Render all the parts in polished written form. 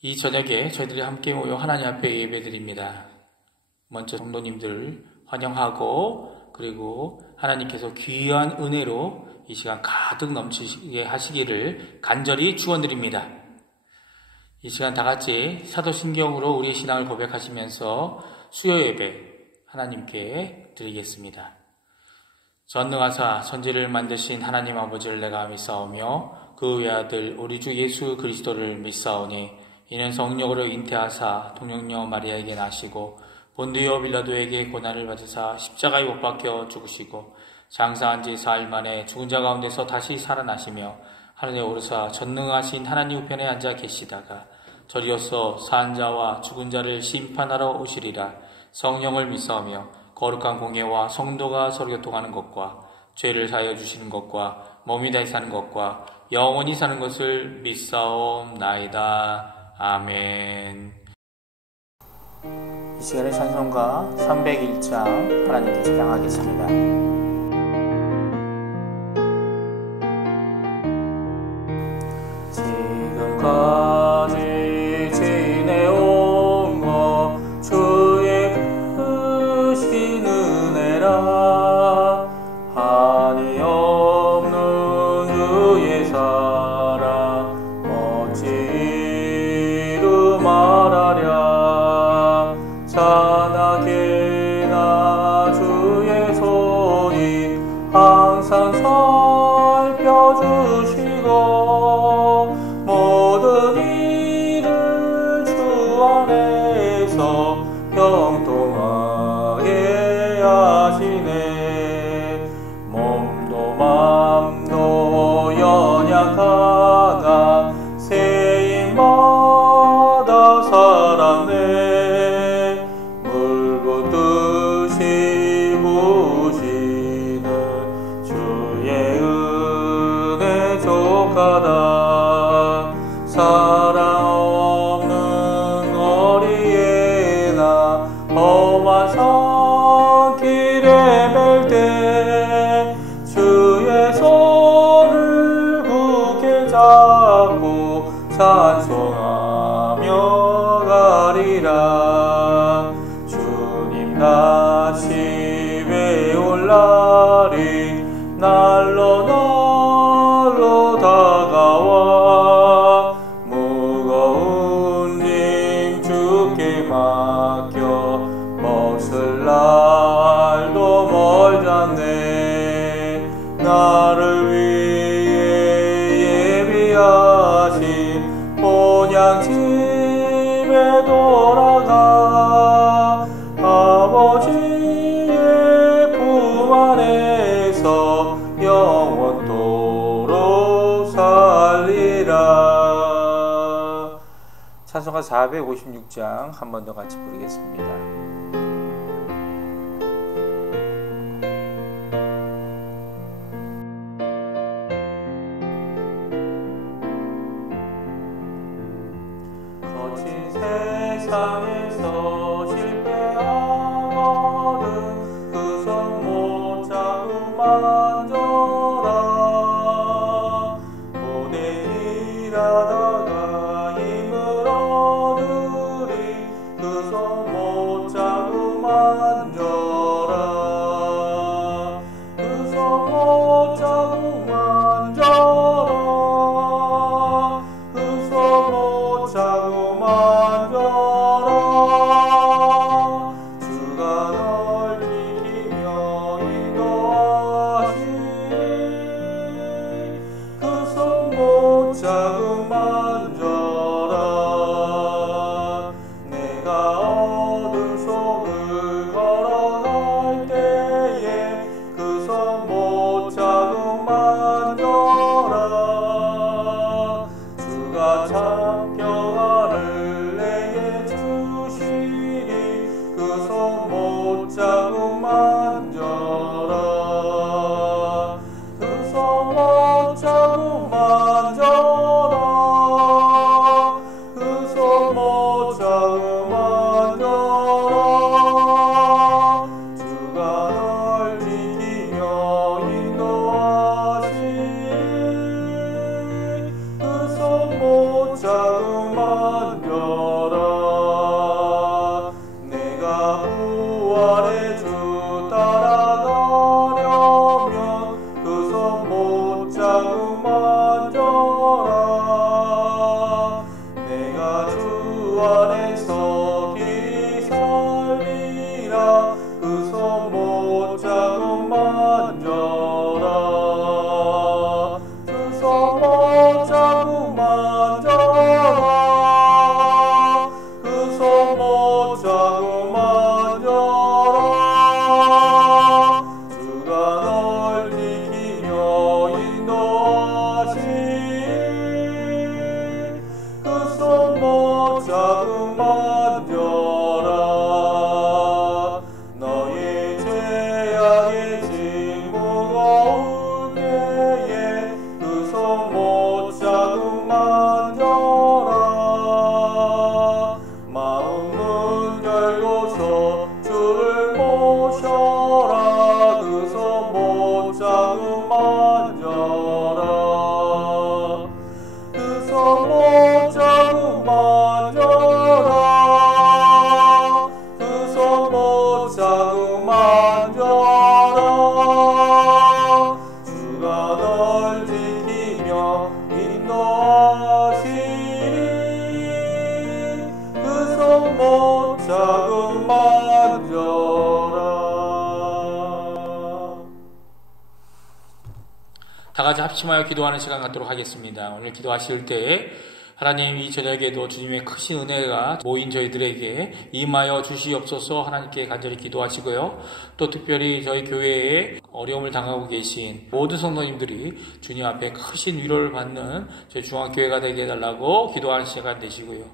이 저녁에 저희들이 함께 모여 하나님 앞에 예배드립니다. 먼저 성도님들 환영하고, 그리고 하나님께서 귀한 은혜로 이 시간 가득 넘치게 하시기를 간절히 축원드립니다. 이 시간 다 같이 사도신경으로 우리의 신앙을 고백하시면서 수요 예배 하나님께 드리겠습니다. 전능하사 천지를 만드신 하나님 아버지를 내가 믿사오며 그 외아들 우리 주 예수 그리스도를 믿사오니 이는 성령으로 잉태하사 동정녀 마리아에게 나시고 본디오 빌라도에게 고난을 받으사 십자가에 못 박혀 죽으시고 장사한 지 4일 만에 죽은 자 가운데서 다시 살아나시며 하늘에 오르사 전능하신 하나님 우편에 앉아 계시다가 저리로서 산 자와 죽은 자를 심판하러 오시리라. 성령을 믿사오며 거룩한 공예와 성도가 서로 교통하는 것과 죄를 사하여 주시는 것과 몸이 다시 사는 것과 영원히 사는 것을 믿사옵나이다. 아멘. 이 시간에 찬송가 301장 하나님께 찬양하겠습니다. 지금까지 지내온 것 주의 크신 은혜라. 한이 없는 주의 사랑 어찌 말하랴. 찬하게나 주의 손이 항상 살펴주시고 모든 일을 주 안에서 형통하게 하시네. 몸도 맘도 연약하나 세임받아 살았네. 물붓듯이 부시는 주의 은혜 족하다. 사랑 없는 거리에나 험한 산길에 맬 때 주의 손을 굳게 잡고 찬송하며 가리라. 주님 다시 외올 날이 날로 날로 다가와 무거운 짐 주께 맡겨 벗을 날도 멀잖네. 나를 위해 예비하신 본향 집에 돌아가 아버지의 품 안에서 영원토록 살리라. 찬송가 456장 한 번 더 같이 부르겠습니다. 거친 세상에서 실패하거든 그 손 못 잡고 만져라. 오래 일하다가 힘을 얻으리 그 손 못 잡고 만져라. 그 손 못 잡고 만져라. 그 손 못 잡고 만져라. 주가 널 지키며 인도하시니 그 손 못 잡고 만져라. 내가 어둠 속을 걸어갈 때에 그 손 못 잡고 만져라. 주가 참 평안을 내게 주시니 그 손 못 잡고 만져라. 그 손 못 잡고 만져라. 그 손 못 잡고 만져라. 주가 널 지키며 인도하시니 그 손 못 잡고 만져라. 자그만져라. 너희 죄악의 짐 무거울 때에 그 손 못 자그만져라. 마음문 열고서 주를 모셔라. 그 손 못 자그만져라. 그 손 못 자그만져라. 그 손 못 자그만져라. 주가 널 지키며 인도하시리. 그 손 못 자그만져라. 다 같이 합심하여 기도하는 시간 갖도록 하겠습니다. 오늘 기도하실 때 하나님 이 저녁에도 주님의 크신 은혜가 모인 저희들에게 임하여 주시옵소서 하나님께 간절히 기도하시고요. 또 특별히 저희 교회에 어려움을 당하고 계신 모든 성도님들이 주님 앞에 크신 위로를 받는 저희 중앙교회가 되게 해달라고 기도하는 시간 되시고요.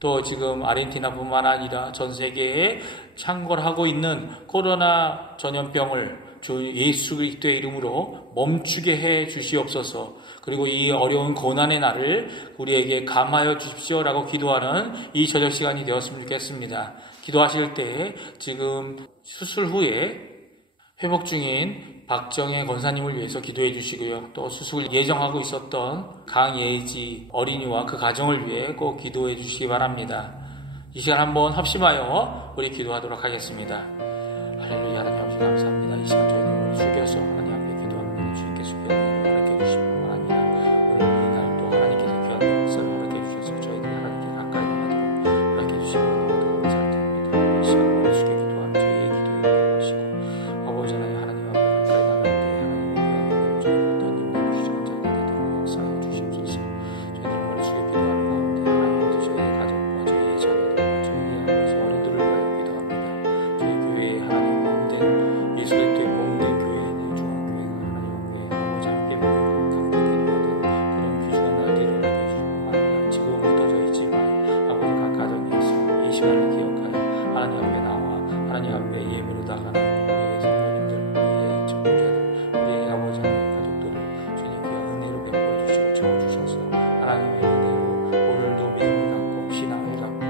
또 지금 아르헨티나뿐만 아니라 전 세계에 창궐하고 있는 코로나 전염병을 주 예수 그리스도의 이름으로 멈추게 해 주시옵소서. 그리고 이 어려운 고난의 날을 우리에게 감하여 주십시오라고 기도하는 이 저녁 시간이 되었으면 좋겠습니다. 기도하실 때 지금 수술 후에 회복 중인 박정혜 권사님을 위해서 기도해 주시고요. 또 수술을 예정하고 있었던 강예지 어린이와 그 가정을 위해 꼭 기도해 주시기 바랍니다. 이 시간 한번 합심하여 우리 기도하도록 하겠습니다. 할렐루야. 하나님 아버지 감사합니다. 이 시간 저희 눈을 숙여서 하나님 앞에 기도합니다. 주님께서 귀한 은혜를 허락해 주시기 바랍니다. 오늘 이 날도 하나님께서 귀한 역사를 허락해 주셔서 저희들이 하나님께 가까이 나가도록 허락해 주시기 바랍니다. 감사드립니다. 이 시간 눈을 숙여 기도하는 저희의 기도에 응하시고 아버지 하나님 하나님 앞에 가까이 나갈 때 하나님의 귀한 은혜를 저희 어떤 님의 주시는 자가 되도록 역사해 주시옵소서. 저희들 눈을 숙여 기도하는 가운데 하나님 아버지 저희의 가정과 저희의 자녀들과 저희의 아버지 어른들을 위하여 기도합니다. 저희 교회에 하나님 몸된 예수 그리스도의 몸된 교회인 중앙교회가 하나님 앞에 아버지 함께 모이고 함께 기도하는 그런 귀중한 날들을 허락해 주시고 지금 흩어져 있지만 아버지 각 가정에서 이 시간을 기억하여 하나님 앞에 나와 하나님 앞에 예배로 나가는 우리의 성도님들, 우리의 청중자들, 우리의 아버지 하나님 가족들을 주님 귀한 은혜로 베풀어 주시고 채워주셔서 하나님의 은혜로 오늘도 믿음을 갖고 신앙을 갖고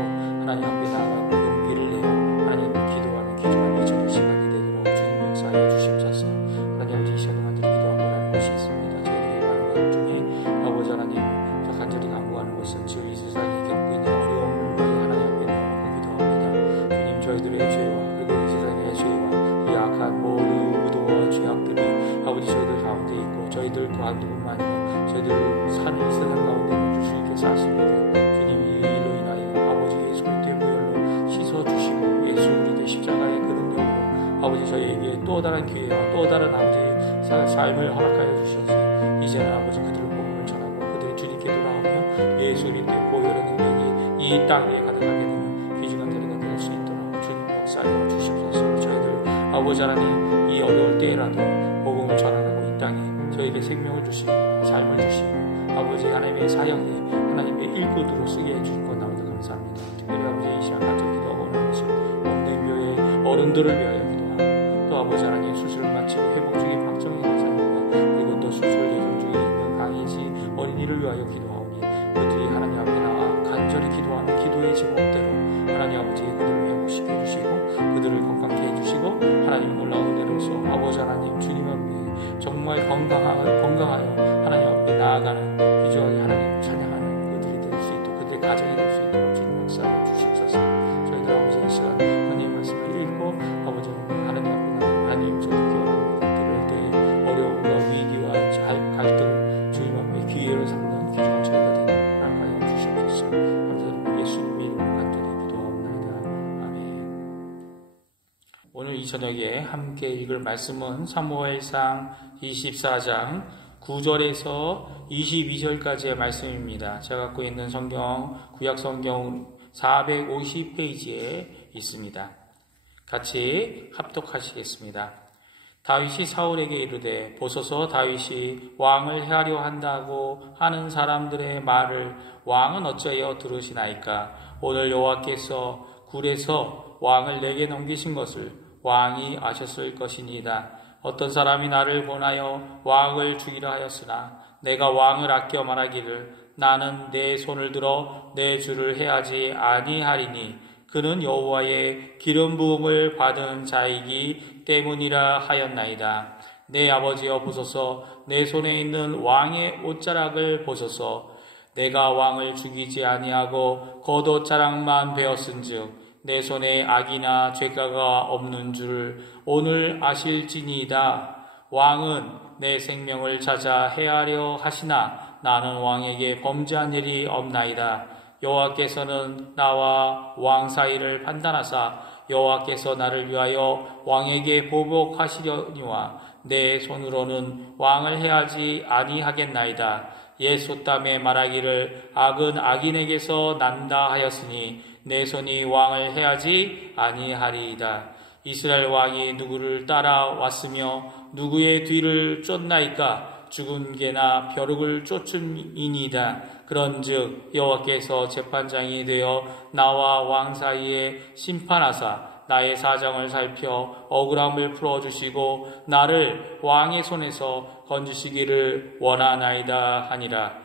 하나님 앞에 나가고 용기를 내어 하나님을 기도하는 귀중한 이 저녁 시간이 되도록 주님 역사하여 주시옵소서. 하나님 아버지 이 시간에 간절히 기도하고 하는 것이 있습니다. 저희들이 많은 것 중에 아버지 하나님 저 간절히 간구하는 것은 지금 이 세상이 겪고 있는 어려움을 위해 하나님 앞에 나오고 기도합니다. 주님 저희들의 죄와 그리고 이 세상의 죄와 이 악한 모든 의도와 죄악들이 아버지 저희들 가운데 있고 저희들 또한뿐만 아니라 저희들 사는 이 세상 가운데 있는 주님께서 아십니다. 주님 이 일로 인하여 아버지 예수 그리스도의 보혈로 씻어주시고 예수 그리스도의 십자가의 그 능력으로 아버지 저희에게 또 다른 기회와 또 다른 아버지의 삶을 허락하여 주셔서 이제는 아버지 그들을 복음을 전하고 그들이 주님께 돌아오며 예수 그리스도의 보혈의 능력이 이 땅 위에 가득하게 되는 귀중한 자리가 될 수 있도록 주님 역사하여 주시옵소서. 저희들 아버지 하나님 이 어려울 때라도 복음을 전하고 이 땅에 저희에게 생명을 주시고 삶을 주시고 아버지 하나님의 사역에 하나님의 일꾼으로 쓰게 해주신 것 나오다 감사합니다. 특별히 아버지 이 시간 간절히 기도하고 오는 것은 몸된 교회 어른들을 위하여 기도하고 또 아버지 하나님 수술을 마치고 회복 중인 박정희 권사님과 그리고 또 수술 예정 중에 있는 강예지 어린이를 위하여 기도하오니 그들이 하나님 앞에 나와 간절히 기도하는 기도의 제목대로 하나님 아버지 그들을 회복시켜 주시고 그들을 건강케 해주시고 하나님 놀라운 은혜로서 아버지 하나님 주님 앞에 정말 건강하여 하나님 앞에 나아가는 귀중하게 하나님 찬양하는 그들이 될 수 있도록 그들의 가정이 될 수 있도록 주님 역사하여 주시옵소서. 저희들 아버지 이 시간 하나님 말씀을 읽고 아버지 하나님 앞에 나와 하나님 저희들 들을 때의 어려움과 위기와 갈등을 주님 앞에 기회로 삼는 귀중한 저희가 되는 허락하여 주시옵소서. 감사드리고 예수님 이름으로 간절히 기도하옵나이다. 아멘. 오늘 이 저녁에 함께 읽을 말씀은 사무엘상 24장 9절에서 22절까지의 말씀입니다. 제가 갖고 있는 성경, 구약성경 450페이지에 있습니다. 같이 합독하시겠습니다. 다윗이 사울에게 이르되 보소서 다윗이 왕을 해하려 한다고 하는 사람들의 말을 왕은 어찌하여 들으시나이까? 오늘 여호와께서 굴에서 왕을 내게 넘기신 것을 왕이 아셨을 것이니이다. 어떤 사람이 나를 본하여 왕을 죽이려 하였으나 내가 왕을 아껴 말하기를 나는 내 손을 들어 내 주를 해하지 아니하리니 그는 여호와의 기름 부음을 받은 자이기 때문이라 하였나이다. 내 아버지여 보소서 내 손에 있는 왕의 옷자락을 보소서. 내가 왕을 죽이지 아니하고 겉옷자락만 베었은즉 내 손에 악이나 죄가가 없는 줄을 오늘 아실지니이다. 왕은 내 생명을 찾아 해하려 하시나 나는 왕에게 범죄한 일이 없나이다. 여호와께서는 나와 왕 사이를 판단하사 여호와께서 나를 위하여 왕에게 보복하시려니와 내 손으로는 왕을 해하지 아니하겠나이다. 옛 소담에 말하기를 악은 악인에게서 난다 하였으니 내 손이 왕을 해하지 아니하리이다. 이스라엘 왕이 누구를 따라왔으며 누구의 뒤를 쫓나이까? 죽은 개나 벼룩을 쫓음이니이다. 그런즉 여호와께서 재판장이 되어 나와 왕 사이에 심판하사 나의 사정을 살펴 억울함을 풀어주시고 나를 왕의 손에서 건지시기를 원하나이다 하니라.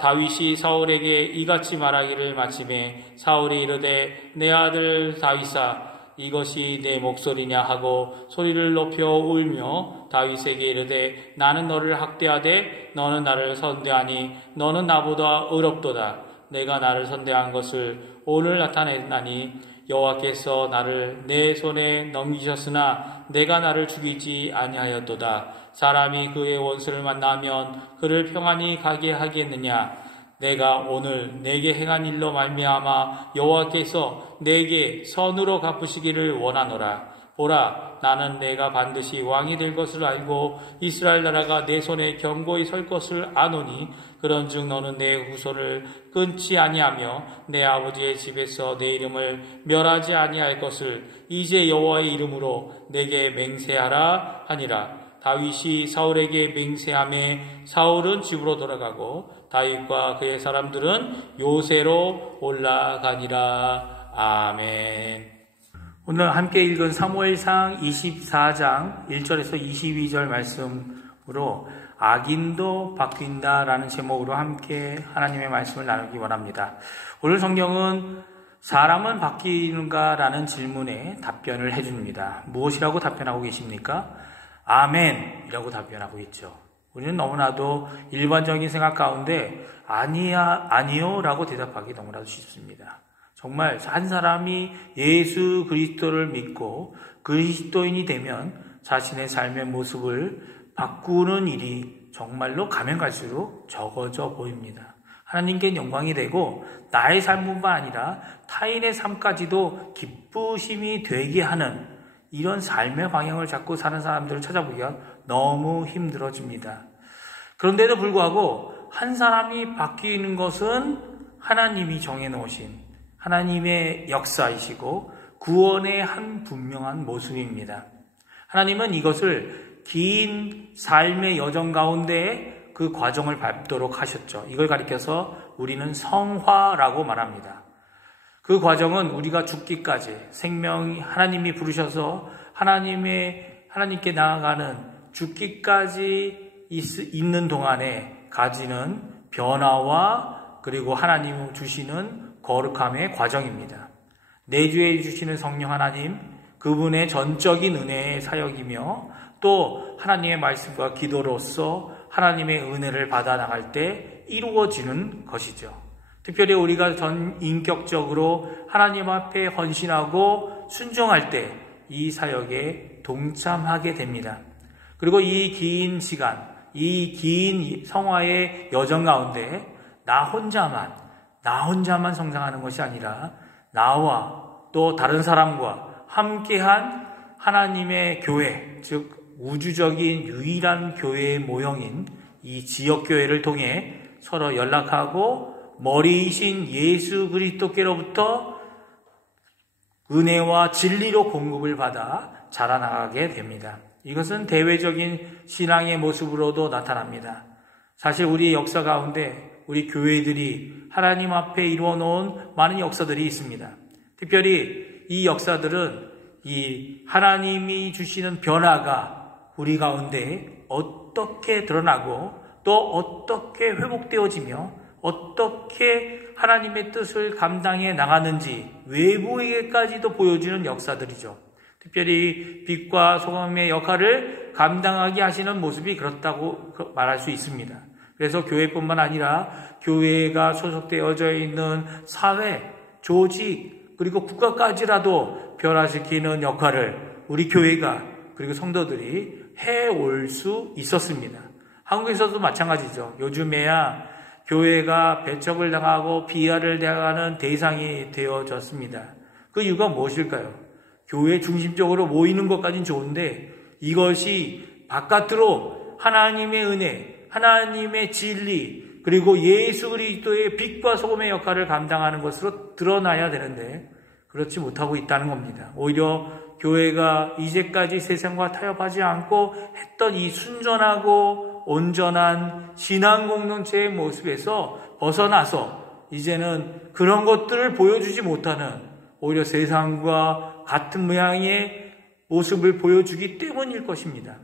다윗이 사울에게 이같이 말하기를 마침에 사울이 이르되 내 아들 다윗아 이것이 내 목소리냐 하고 소리를 높여 울며 다윗에게 이르되 나는 너를 학대하되 너는 나를 선대하니 너는 나보다 의롭도다. 내가 나를 선대한 것을 오늘 나타냈나니 여호와께서 나를 내 손에 넘기셨으나 내가 나를 죽이지 아니하였도다. 사람이 그의 원수를 만나면 그를 평안히 가게 하겠느냐? 내가 오늘 내게 행한 일로 말미암아 여호와께서 내게 선으로 갚으시기를 원하노라. 보라, 나는 내가 반드시 왕이 될 것을 알고 이스라엘 나라가 내 손에 견고히 설 것을 아노니 그런즉 너는 내 후손을 끊지 아니하며 내 아버지의 집에서 내 이름을 멸하지 아니할 것을 이제 여호와의 이름으로 내게 맹세하라 하니라. 다윗이 사울에게 맹세하매 사울은 집으로 돌아가고 다윗과 그의 사람들은 요새로 올라가니라. 아멘. 오늘 함께 읽은 사무엘상 24장 1절에서 22절 말씀으로 악인도 바뀐다라는 제목으로 함께 하나님의 말씀을 나누기 원합니다. 오늘 성경은 사람은 바뀌는가라는 질문에 답변을 해줍니다. 무엇이라고 답변하고 계십니까? 아멘이라고 답변하고 있죠. 우리는 너무나도 일반적인 생각 가운데 아니요 라고 대답하기 너무나도 쉽습니다. 정말 한 사람이 예수 그리스도를 믿고 그리스도인이 되면 자신의 삶의 모습을 바꾸는 일이 정말로 가면 갈수록 적어져 보입니다. 하나님께 영광이 되고 나의 삶뿐만 아니라 타인의 삶까지도 기쁘심이 되게 하는 이런 삶의 방향을 잡고 사는 사람들을 찾아보기가 너무 힘들어집니다. 그런데도 불구하고 한 사람이 바뀌는 것은 하나님이 정해놓으신 하나님의 역사이시고 구원의 한 분명한 모습입니다. 하나님은 이것을 긴 삶의 여정 가운데 그 과정을 밟도록 하셨죠. 이걸 가리켜서 우리는 성화라고 말합니다. 그 과정은 우리가 죽기까지 생명이 하나님이 부르셔서 하나님께 나아가는 죽기까지 있는 동안에 가지는 변화와 그리고 하나님 주시는 거룩함의 과정입니다. 내주해 주시는 성령 하나님, 그분의 전적인 은혜의 사역이며 또 하나님의 말씀과 기도로서 하나님의 은혜를 받아 나갈 때 이루어지는 것이죠. 특별히 우리가 전 인격적으로 하나님 앞에 헌신하고 순종할 때 이 사역에 동참하게 됩니다. 그리고 이 긴 시간, 이 긴 성화의 여정 가운데 나 혼자만 성장하는 것이 아니라 나와 또 다른 사람과 함께한 하나님의 교회, 즉 우주적인 유일한 교회의 모형인 이 지역교회를 통해 서로 연락하고 머리이신 예수 그리스도께로부터 은혜와 진리로 공급을 받아 자라나가게 됩니다. 이것은 대외적인 신앙의 모습으로도 나타납니다. 사실 우리 역사 가운데 우리 교회들이 하나님 앞에 이루어 놓은 많은 역사들이 있습니다. 특별히 이 역사들은 이 하나님이 주시는 변화가 우리 가운데 어떻게 드러나고 또 어떻게 회복되어지며 어떻게 하나님의 뜻을 감당해 나가는지 외부에게까지도 보여주는 역사들이죠. 특별히 빛과 소금의 역할을 감당하게 하시는 모습이 그렇다고 말할 수 있습니다. 그래서 교회뿐만 아니라 교회가 소속되어져 있는 사회, 조직, 그리고 국가까지라도 변화시키는 역할을 우리 교회가 그리고 성도들이 해올 수 있었습니다. 한국에서도 마찬가지죠. 요즘에야 교회가 배척을 당하고 비하를 당하는 대상이 되어졌습니다. 그 이유가 무엇일까요? 교회 중심적으로 모이는 것까지는 좋은데 이것이 바깥으로 하나님의 은혜, 하나님의 진리, 그리고 예수 그리스도의 빛과 소금의 역할을 감당하는 것으로 드러나야 되는데 그렇지 못하고 있다는 겁니다. 오히려 교회가 이제까지 세상과 타협하지 않고 했던 이 순전하고 온전한 신앙 공동체의 모습에서 벗어나서 이제는 그런 것들을 보여주지 못하는 오히려 세상과 같은 모양의 모습을 보여주기 때문일 것입니다.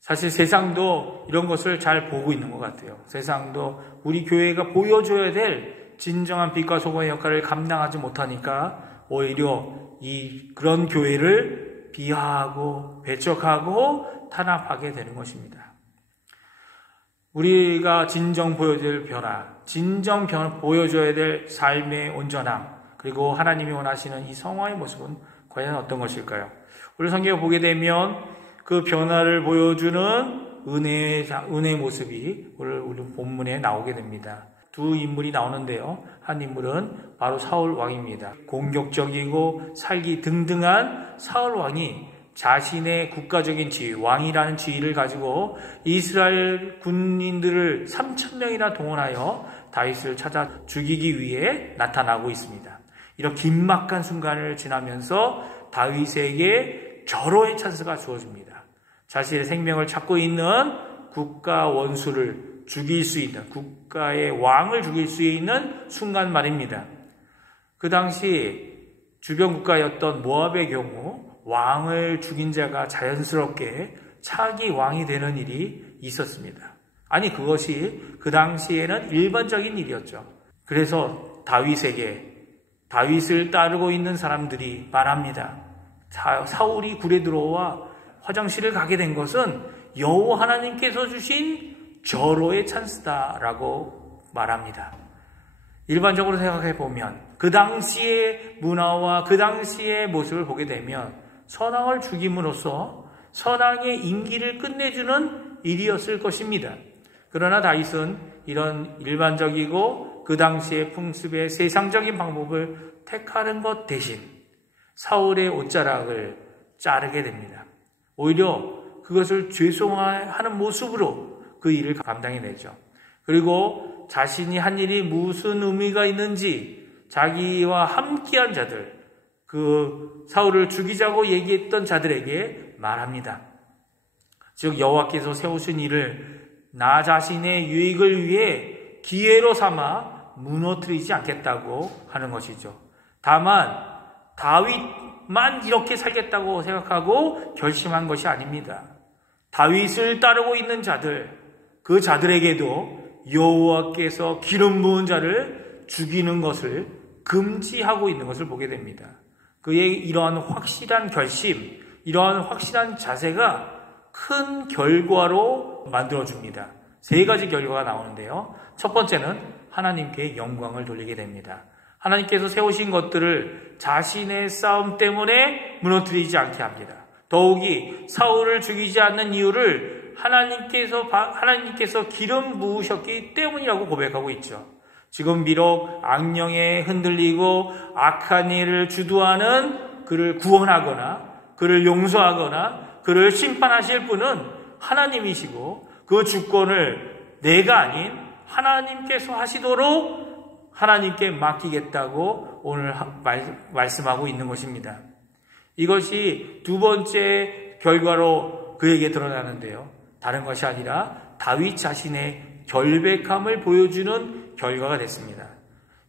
사실 세상도 이런 것을 잘 보고 있는 것 같아요. 세상도 우리 교회가 보여줘야 될 진정한 빛과 소금의 역할을 감당하지 못하니까 오히려 그런 교회를 비하하고 배척하고 탄압하게 되는 것입니다. 우리가 진정 보여줘야 될 변화, 보여줘야 될 삶의 온전함, 그리고 하나님이 원하시는 이 성화의 모습은 과연 어떤 것일까요? 우리 성경을 보게 되면 그 변화를 보여주는 은혜의 모습이 우리 본문에 나오게 됩니다. 두 인물이 나오는데요. 한 인물은 바로 사울 왕입니다. 공격적이고 살기 등등한 사울 왕이 자신의 국가적인 지위, 왕이라는 지위를 가지고 이스라엘 군인들을 3,000명이나 동원하여 다윗을 찾아 죽이기 위해 나타나고 있습니다. 이런 긴막한 순간을 지나면서 다윗에게 절호의 찬스가 주어집니다. 자신의 생명을 찾고 있는 국가 원수를 죽일 수 있는, 국가의 왕을 죽일 수 있는 순간 말입니다. 그 당시 주변 국가였던 모압의 경우 왕을 죽인 자가 자연스럽게 차기 왕이 되는 일이 있었습니다. 아니, 그것이 그 당시에는 일반적인 일이었죠. 그래서 다윗을 따르고 있는 사람들이 말합니다. 사울이 굴에 들어와 화장실을 가게 된 것은 여호와 하나님께서 주신 절호의 찬스다라고 말합니다. 일반적으로 생각해 보면 그 당시의 문화와 그 당시의 모습을 보게 되면 선왕을 죽임으로써 선왕의 임기를 끝내주는 일이었을 것입니다. 그러나 다윗은 이런 일반적이고 그 당시의 풍습의 세상적인 방법을 택하는 것 대신 사울의 옷자락을 자르게 됩니다. 오히려 그것을 죄송하는 모습으로 그 일을 감당해내죠. 그리고 자신이 한 일이 무슨 의미가 있는지 자기와 함께한 자들, 그 사울을 죽이자고 얘기했던 자들에게 말합니다. 즉 여호와께서 세우신 일을 나 자신의 유익을 위해 기회로 삼아 무너뜨리지 않겠다고 하는 것이죠. 다만 다윗만 이렇게 살겠다고 생각하고 결심한 것이 아닙니다. 다윗을 따르고 있는 자들, 그 자들에게도 여호와께서 기름 부은 자를 죽이는 것을 금지하고 있는 것을 보게 됩니다. 그의 이러한 확실한 결심, 이러한 확실한 자세가 큰 결과로 만들어줍니다. 세 가지 결과가 나오는데요. 첫 번째는 하나님께 영광을 돌리게 됩니다. 하나님께서 세우신 것들을 자신의 싸움 때문에 무너뜨리지 않게 합니다. 더욱이 사울을 죽이지 않는 이유를 하나님께서 기름 부으셨기 때문이라고 고백하고 있죠. 지금 비록 악령에 흔들리고 악한 일을 주도하는 그를 구원하거나 그를 용서하거나 그를 심판하실 분은 하나님이시고 그 주권을 내가 아닌 하나님께서 하시도록 하나님께 맡기겠다고 오늘 말씀하고 있는 것입니다. 이것이 두 번째 결과로 그에게 드러나는데요. 다른 것이 아니라 다윗 자신의 결백함을 보여주는 결과가 됐습니다.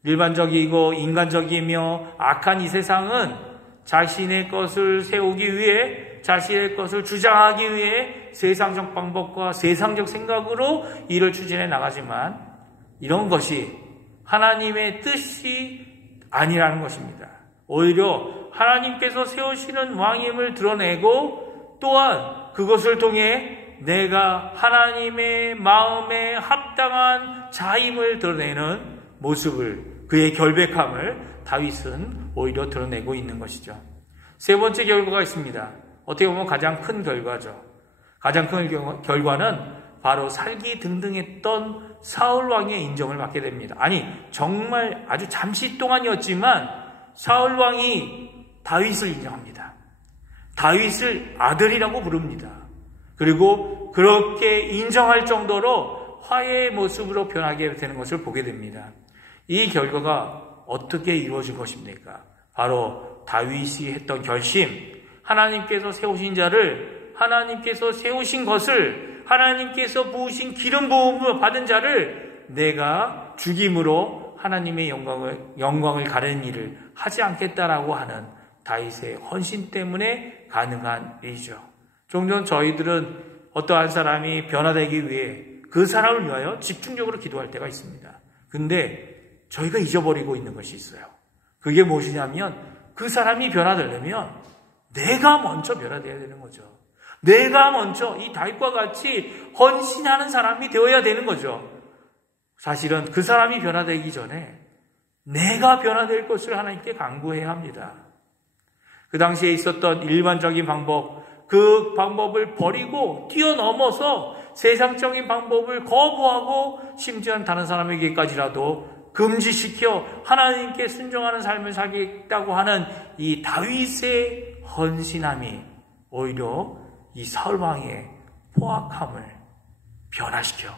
일반적이고 인간적이며 악한 이 세상은 자신의 것을 세우기 위해, 자신의 것을 주장하기 위해 세상적 방법과 세상적 생각으로 일을 추진해 나가지만 이런 것이 하나님의 뜻이 아니라는 것입니다. 오히려 하나님께서 세우시는 왕임을 드러내고 또한 그것을 통해 내가 하나님의 마음에 합당한 자임을 드러내는 모습을, 그의 결백함을 다윗은 오히려 드러내고 있는 것이죠. 세 번째 결과가 있습니다. 어떻게 보면 가장 큰 결과죠. 가장 큰 결과는 바로 살기 등등했던 사울 왕의 인정을 받게 됩니다. 아니, 정말 아주 잠시 동안이었지만 사울 왕이 다윗을 인정합니다. 다윗을 아들이라고 부릅니다. 그리고 그렇게 인정할 정도로 화해의 모습으로 변하게 되는 것을 보게 됩니다. 이 결과가 어떻게 이루어진 것입니까? 바로 다윗이 했던 결심, 하나님께서 세우신 자를, 하나님께서 세우신 것을, 하나님께서 부으신 기름 부음을 받은 자를 내가 죽임으로 하나님의 영광을 가리는 일을 하지 않겠다라고 하는 다윗의 헌신 때문에 가능한 일이죠. 종종 저희들은 어떠한 사람이 변화되기 위해 그 사람을 위하여 집중적으로 기도할 때가 있습니다. 근데 저희가 잊어버리고 있는 것이 있어요. 그게 무엇이냐면 그 사람이 변화되려면 내가 먼저 변화되어야 되는 거죠. 내가 먼저 이 다윗과 같이 헌신하는 사람이 되어야 되는 거죠. 사실은 그 사람이 변화되기 전에 내가 변화될 것을 하나님께 간구해야 합니다. 그 당시에 있었던 일반적인 방법, 그 방법을 버리고 뛰어넘어서 세상적인 방법을 거부하고 심지어는 다른 사람에게까지라도 금지시켜 하나님께 순종하는 삶을 살겠다고 하는 이 다윗의 헌신함이 오히려 이 사울왕의 포악함을 변화시켜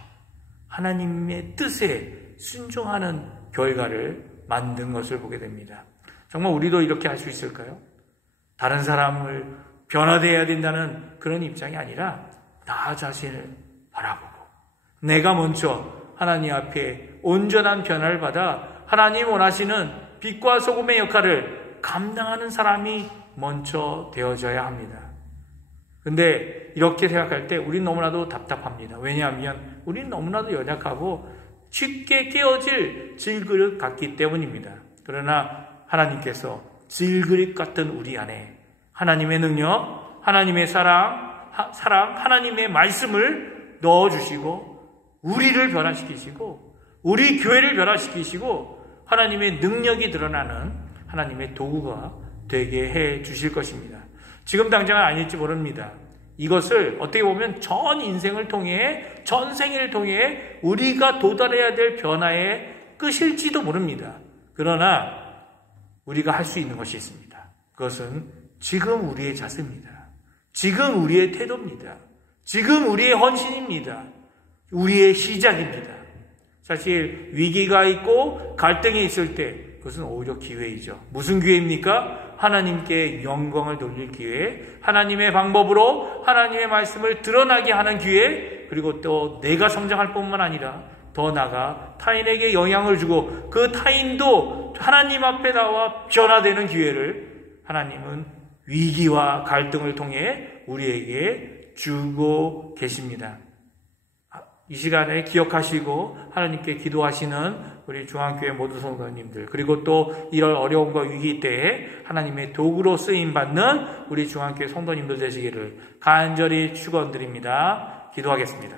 하나님의 뜻에 순종하는 결과를 만든 것을 보게 됩니다. 정말 우리도 이렇게 할 수 있을까요? 다른 사람을 변화되어야 된다는 그런 입장이 아니라 나 자신을 바라보고 내가 먼저 하나님 앞에 온전한 변화를 받아 하나님 원하시는 빛과 소금의 역할을 감당하는 사람이 먼저 되어져야 합니다. 근데 이렇게 생각할 때 우리는 너무나도 답답합니다. 왜냐하면 우리는 너무나도 연약하고 쉽게 깨어질 질그릇 같기 때문입니다. 그러나 하나님께서 질그릇 같은 우리 안에 하나님의 능력, 하나님의 사랑, 하나님의 말씀을 넣어주시고 우리를 변화시키시고 우리 교회를 변화시키시고 하나님의 능력이 드러나는 하나님의 도구가 되게 해 주실 것입니다. 지금 당장은 아닐지 모릅니다. 이것을 어떻게 보면 전 인생을 통해, 전 생애를 통해 우리가 도달해야 될 변화의 끝일지도 모릅니다. 그러나 우리가 할 수 있는 것이 있습니다. 그것은 지금 우리의 자세입니다. 지금 우리의 태도입니다. 지금 우리의 헌신입니다. 우리의 시작입니다. 사실 위기가 있고 갈등이 있을 때 그것은 오히려 기회이죠. 무슨 기회입니까? 하나님께 영광을 돌릴 기회, 하나님의 방법으로 하나님의 말씀을 드러나게 하는 기회, 그리고 또 내가 성장할 뿐만 아니라 더 나아가 타인에게 영향을 주고 그 타인도 하나님 앞에 나와 변화되는 기회를 하나님은 위기와 갈등을 통해 우리에게 주고 계십니다. 이 시간에 기억하시고 하나님께 기도하시는 우리 중앙교회 모든 성도님들, 그리고 또 이런 어려움과 위기 때에 하나님의 도구로 쓰임받는 우리 중앙교회 성도님들 되시기를 간절히 축원드립니다. 기도하겠습니다.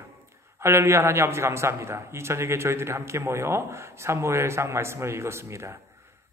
할렐루야. 하나님 아버지 감사합니다. 이 저녁에 저희들이 함께 모여 사무엘상 말씀을 읽었습니다.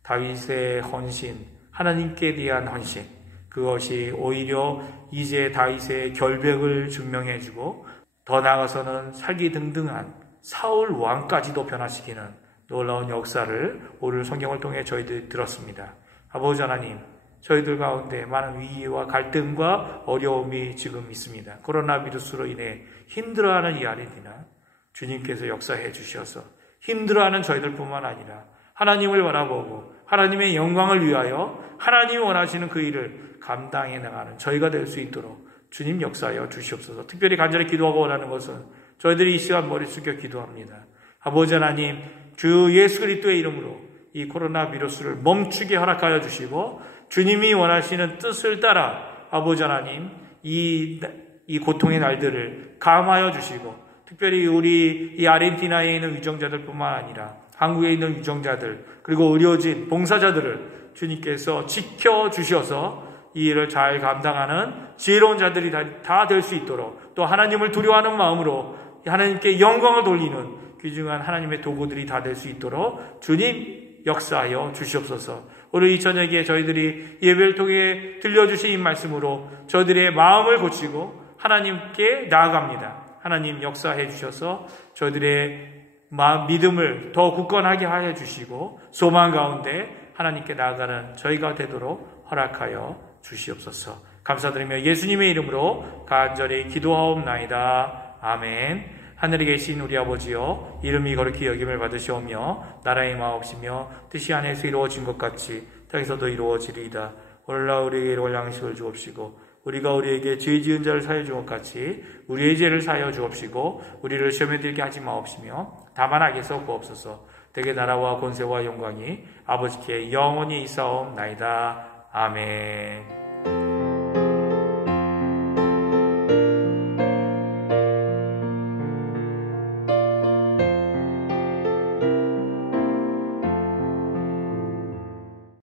다윗의 헌신, 하나님께 대한 헌신, 그것이 오히려 이제 다윗의 결백을 증명해주고 더 나아가서는 살기등등한 사울 왕까지도 변화시키는 놀라운 역사를 오늘 성경을 통해 저희들이 들었습니다. 아버지 하나님, 저희들 가운데 많은 위기와 갈등과 어려움이 지금 있습니다. 코로나 비루스로 인해 힘들어하는 이 아이들이나 주님께서 역사해 주셔서 힘들어하는 저희들뿐만 아니라 하나님을 바라보고 하나님의 영광을 위하여 하나님이 원하시는 그 일을 감당해 나가는 저희가 될 수 있도록 주님 역사하여 주시옵소서. 특별히 간절히 기도하고 원하는 것은 저희들이 이 시간 머리 숙여 기도합니다. 아버지 하나님, 주 예수 그리스도의 이름으로 이 코로나 바이러스를 멈추게 허락하여 주시고 주님이 원하시는 뜻을 따라 아버지 하나님 이 고통의 날들을 감하여 주시고 특별히 우리 이 아르헨티나에 있는 유정자들뿐만 아니라 한국에 있는 유정자들 그리고 의료진, 봉사자들을 주님께서 지켜주셔서 이 일을 잘 감당하는 지혜로운 자들이 다 될 수 있도록 또 하나님을 두려워하는 마음으로 하나님께 영광을 돌리는 귀중한 하나님의 도구들이 다 될 수 있도록 주님 역사하여 주시옵소서. 오늘 이 저녁에 저희들이 예배를 통해 들려주신 이 말씀으로 저희들의 마음을 고치고 하나님께 나아갑니다. 하나님 역사해 주셔서 저희들의 믿음을 더 굳건하게 하여 주시고 소망 가운데 하나님께 나아가는 저희가 되도록 허락하여 주시옵소서. 감사드리며 예수님의 이름으로 간절히 기도하옵나이다. 아멘. 하늘에 계신 우리 아버지여, 이름이 거룩히 여김을 받으시오며 나라의 마옵시며 뜻이 하늘에서 이루어진 것 같이 땅에서도 이루어지리이다. 오늘날 우리에게 이를 양식을 주옵시고 우리가 우리에게 죄 지은 자를 사하여 주것 같이 우리의 죄를 사하여 주옵시고 우리를 시험에 들게 하지 마옵시며 다만 악에서 구옵소서. 대개 나라와 권세와 영광이 아버지께 영원히 있사옵나이다. 아멘.